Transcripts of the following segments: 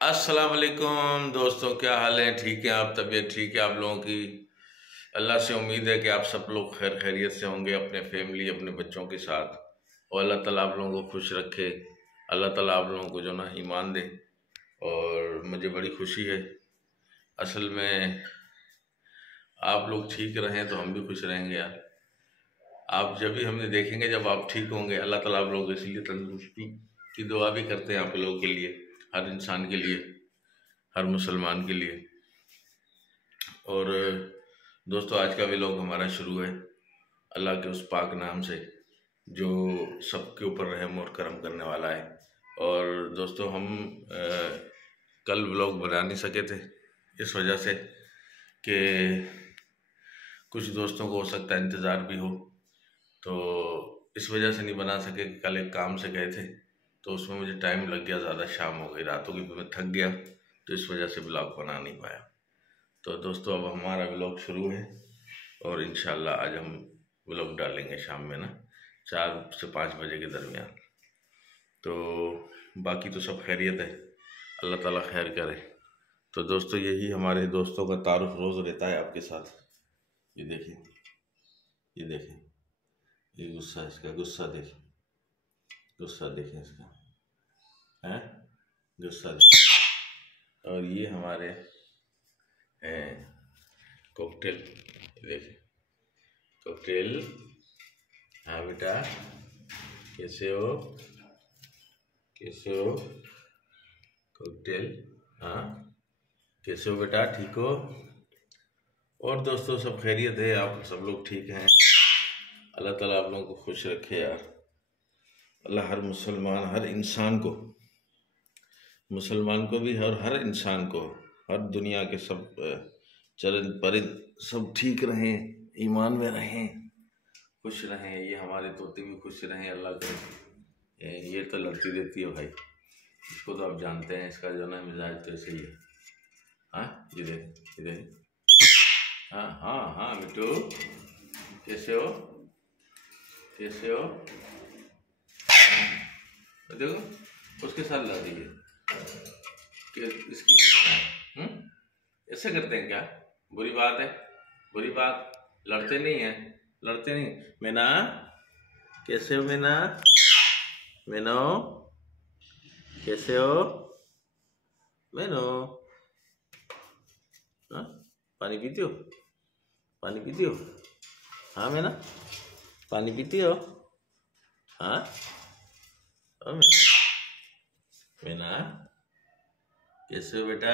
अस्सलाम वालेकुम दोस्तों, क्या हाल है? ठीक है आप? तबीयत ठीक है आप लोगों की? अल्लाह से उम्मीद है कि आप सब लोग खैर खैरियत से होंगे अपने फैमिली अपने बच्चों के साथ। और अल्लाह ताला आप लोगों को खुश रखे। अल्लाह ताला आप लोगों को जो ना ईमान दे। और मुझे बड़ी खुशी है असल में, आप लोग ठीक रहें तो हम भी खुश रहेंगे यार। आप जब भी हमें देखेंगे जब आप ठीक होंगे, अल्लाह ताला आप लोगों को इसलिए तंदुरुस्ती की दुआ भी करते हैं आप लोगों के लिए, हर इंसान के लिए, हर मुसलमान के लिए। और दोस्तों, आज का व्लॉग हमारा शुरू है अल्लाह के उस पाक नाम से जो सबके ऊपर रहम और करम करने वाला है। और दोस्तों, हम कल व्लॉग बना नहीं सके थे इस वजह से कि कुछ दोस्तों को हो सकता है इंतज़ार भी हो, तो इस वजह से नहीं बना सके कि कल एक काम से गए थे तो उसमें मुझे टाइम लग गया, ज़्यादा शाम हो गई, रातों की मैं थक गया, तो इस वजह से व्लॉग बना नहीं पाया। तो दोस्तों, अब हमारा व्लॉग शुरू है और इंशाल्लाह आज हम व्लॉग डालेंगे शाम में ना 4 से 5 बजे के दरमियान। तो बाकी तो सब खैरियत है, अल्लाह ताला खैर करे। तो दोस्तों, यही हमारे दोस्तों का तारुफ रोज़ रहता है आपके साथ। ये देखें, ये देखें, ये गुस्सा, इसका गुस्सा देखें, गुस्सा देखें इसका, है गुस्सा देखें। और ये हमारे हैं कॉकटेल, देखें कॉकटेल। हाँ बेटा, कैसे हो? कैसे हो कॉकटेल? हाँ, कैसे हो बेटा? ठीक हो? और दोस्तों, सब खैरियत है? आप सब लोग ठीक हैं? अल्लाह ताला आप लोगों को खुश रखे यार। अल्लाह हर मुसलमान, हर इंसान को, मुसलमान को भी और हर इंसान को, हर दुनिया के सब चरिंद परिंद सब ठीक रहें, ईमान में रहें, खुश रहें। ये हमारे तोते भी खुश रहें, अल्लाह करे। ये तो लड़ती देती है भाई, इसको तो आप जानते हैं, इसका जो ना मिजाज तो ऐसे ही है। हाँ, ये देख, ये देख। हाँ हाँ हाँ मिट्टू, कैसे हो? कैसे हो? देखो, उसके साथ लड़ रही है कि इसकी ऐसे करते हैं क्या? बुरी बात है, बुरी बात। लड़ते नहीं है, लड़ते नहीं। मैना, कैसे हो मैना? मैनो, कैसे हो मैनो? हाँ, पानी पीती हो? पानी पीती हो? हाँ मैना, पानी पीती हो? हाँ मैना, कैसे हो बेटा?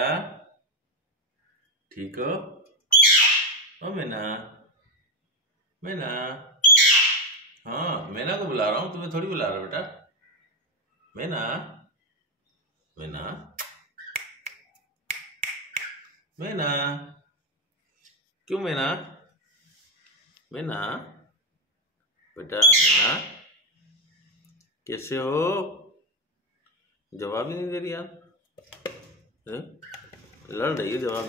ठीक हो? ओ मैना, मैना। हाँ, मैना को बुला रहा हूँ, तुम्हें थोड़ी बुला रहा बेटा। मैना, मैना, मैना, क्यों मैना? मैना, बेटा मैना, कैसे हो? जवाब ही नहीं दे रही यार, लड़ रही है जवाब।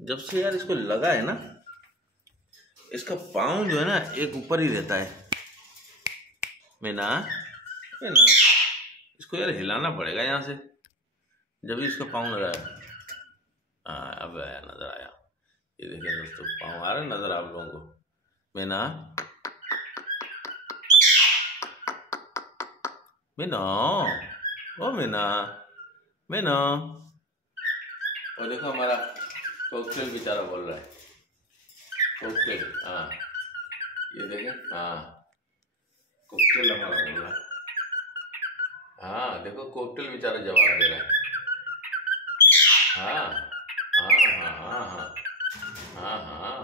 जब से यार इसको लगा है ना, इसका पाँव जो है ना एक ऊपर ही रहता है। मैना, मैना, इसको यार हिलाना पड़ेगा यहाँ से, जब भी इसका पाँव लगा है। हाँ, अब आया, नजर आया। ये देखिए दोस्तों, पाँव आ रहा है नजर आप लोगों को। मैना, मैना, ओ मैना, मैना। और देखो हमारा कॉकटेल बेचारा बोल रहा है, कॉकटेल। हाँ, ये देखें, हाँ कॉकटेल हमारा बोल रहा है। हाँ देखो, कॉकटेल बेचारा जवाब दे रहा है। हाँ हाँ हाँ हाँ हाँ हाँ हाँ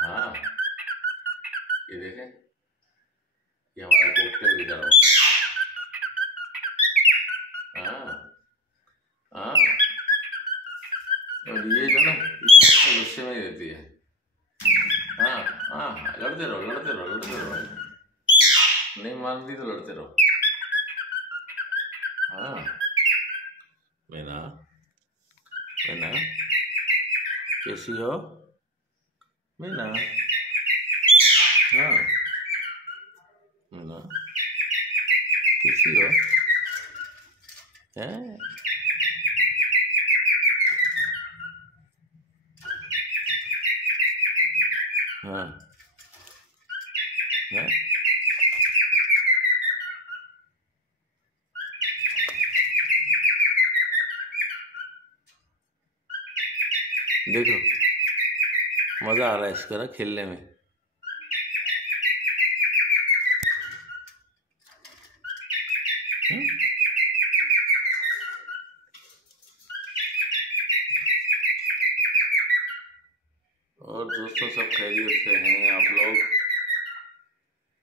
हाँ, ये देखें, ये हमारा कॉकटेल बेचारा बोल रहा है। हाँ हाँ, और ये जो ना, ये हमेशा गुस्से में ही रहती है। हाँ हाँ हाँ, लड़ते रहो, लड़ते रहो, लड़ते रहो। नहीं मान दी तो लड़ते रहो। हाँ मीना, मीना कैसी हो मीना? हाँ मीना कैसी हो? हैं? हाँ हैं? देखो मजा आ रहा है इसका ना खेलने में। और दोस्तों सब खैरियत से हैं? आप लोग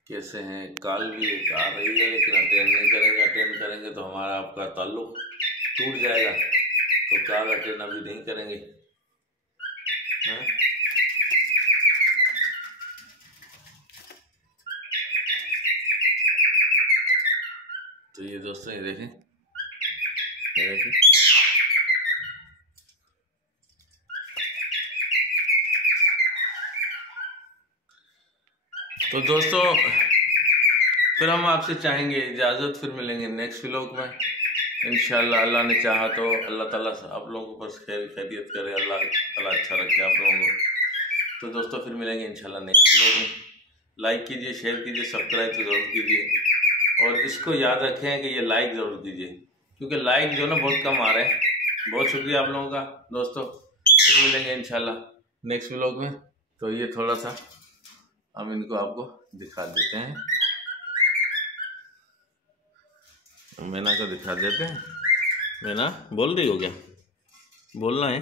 कैसे हैं? कॉल भी एक आ रही है लेकिन अटेंड नहीं करेंगे। अटेंड करेंगे तो हमारा आपका ताल्लुक टूट जाएगा, तो कॉल अटेंड अभी नहीं करेंगे। हाँ? तो ये दोस्तों ये देखें, ये देखें तो दोस्तों फिर हम आपसे चाहेंगे इजाज़त, फिर मिलेंगे नेक्स्ट व्लॉग में इंशाल्लाह। अल्लाह ने चाहा तो अल्लाह ताला आप लोगों को बस खैरियत करे, अल्लाह ताला अच्छा रखे आप लोगों को। तो दोस्तों फिर मिलेंगे इंशाल्लाह नेक्स्ट व्लॉग में। लाइक कीजिए, शेयर कीजिए, सब्सक्राइब तो ज़रूर कीजिए और इसको याद रखें कि ये लाइक ज़रूर कीजिए, क्योंकि लाइक जो ना बहुत कम आ रहे हैं। बहुत शुक्रिया आप लोगों का दोस्तों। फिर मिलेंगे इंशाल्लाह नेक्स्ट व्लॉग में। तो ये थोड़ा सा हम इनको आपको दिखा देते हैं, मीना को दिखा देते हैं। मीना बोल रही हो क्या? बोलना है।